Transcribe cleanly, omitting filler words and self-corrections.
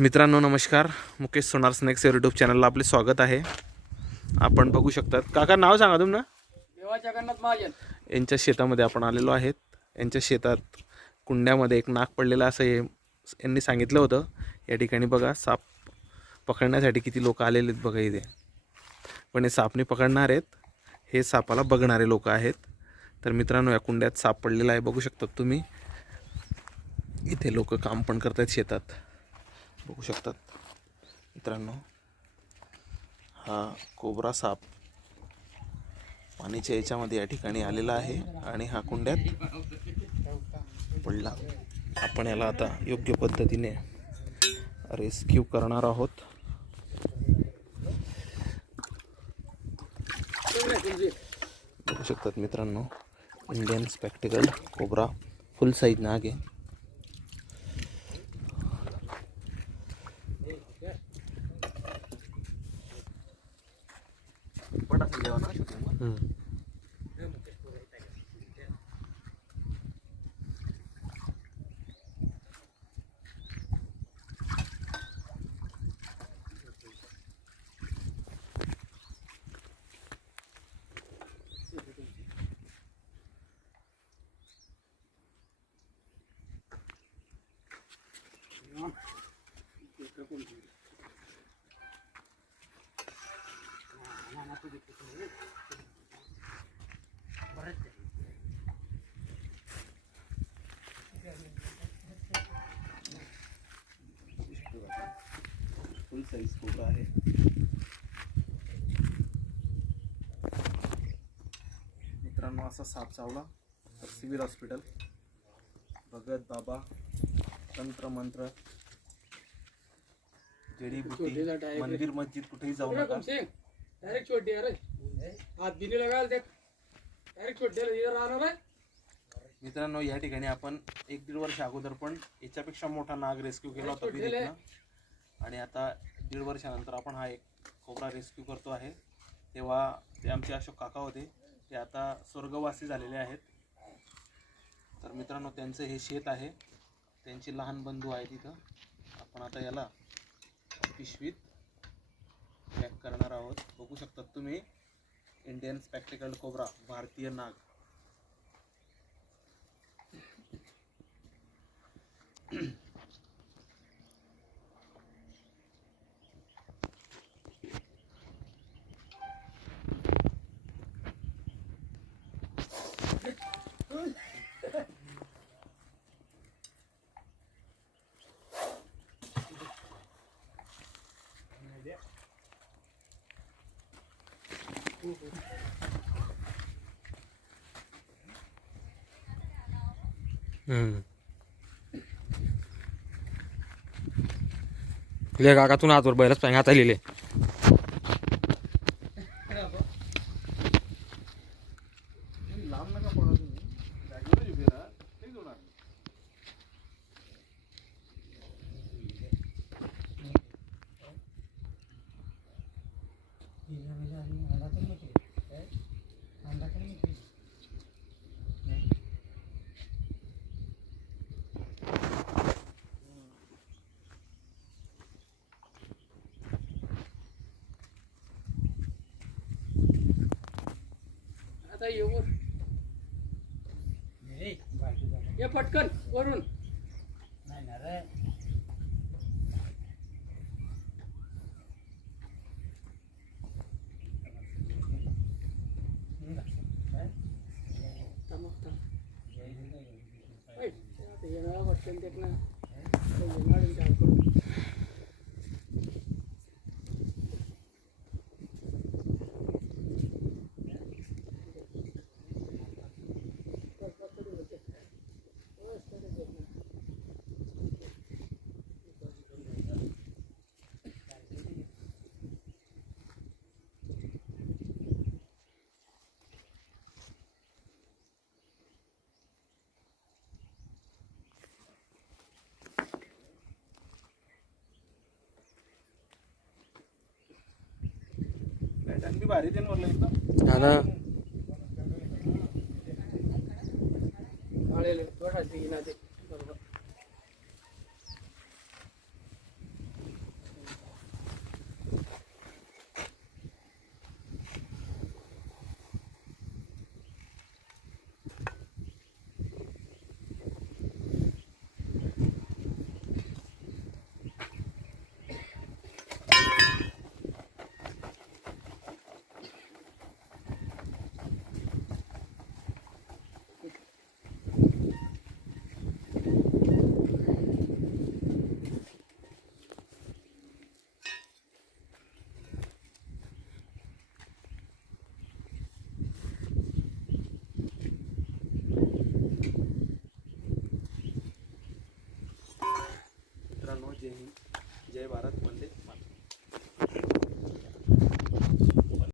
मित्रांनो नमस्कार. मुकेश सोनार snacks YouTube चॅनलला आपले स्वागत आहे. आपण बघू शकतात, काका नाव सांगा तुमनं. देवा जगन्नाथ महाजन. यांच्या शेतामध्ये आपण आलेलो आहेत. यांच्या शेतात कुंड्यामध्ये एक नाग पडलेला असं यांनी सांगितलं होतं. या ठिकाणी बघा साप पकडण्यासाठी किती लोक आलेले आहेत बघा इथे. पण हे साप नाही पकडणार आहेत, हे सापाला बघणारे लोक आहेत. तर मित्रांनो या कुंड्यात साप पडलेला आहे, बघू शकतात तुम्ही. इथे लोक काम पण करतात शेतात, बघू शकतात मित्रांनो. हा कोबरा साप पाण्याच्या याच्यामध्ये या ठिकाणी आलेला आहे आणि हा कुंड्यात पडला. आपण याला आता योग्य पद्धतीने रेस्क्यू करणार आहोत. बघू शकतात मित्रांनो, इंडियन स्पेक्टिकल कोबरा फुल साईज नाग आहे. फुल साईज कोबरा आहे. मित्रांनो असा साप चावला तर सिव्हिल हॉस्पिटल, भगत बाबा, तंत्र मंत्र, जडीबुटी, मंदिर मस्जिद कुठेही जाऊ नका. डायरेक्ट छोटी अरे हात भी नहीं लगा देख, डायरेक्ट छोटी इधर आना है. मित्रांनो या ठिकाणी आपण 1-1.5 वर्ष अगोदर पण याच्यापेक्षा मोठा नाग रेस्क्यू केला होता विहिरीतनं. आणि आता 1.5 वर्षानंतर आपण हा एक कोबरा रेस्क्यू करतो आहे. तेव्हा ते आमचे अशोक काका होते, ते आता स्वर्गवासी झालेले आहेत. तर मित्रांनो त्यांचं हे शेत आहे, त्यांचे लहान बंधू आहेत तिथं. आपण आता याला पिशवीत पॅक करणार आहोत. बघू शकतात तुम्ही, इंडियन स्पेक्टिकल्ड कोबरा, भारतीय नाग. ले काका तू हातवर बैलच पाहिजे हाता लिहिले. लांब नका पडा तुम्ही, जागेवर उभे राहा, काहीच होणार नाही. आता येऊ ये पटकन वरून. नाही ना रे बॅटन बी भारी देऊन वरला एकदम. हा ना.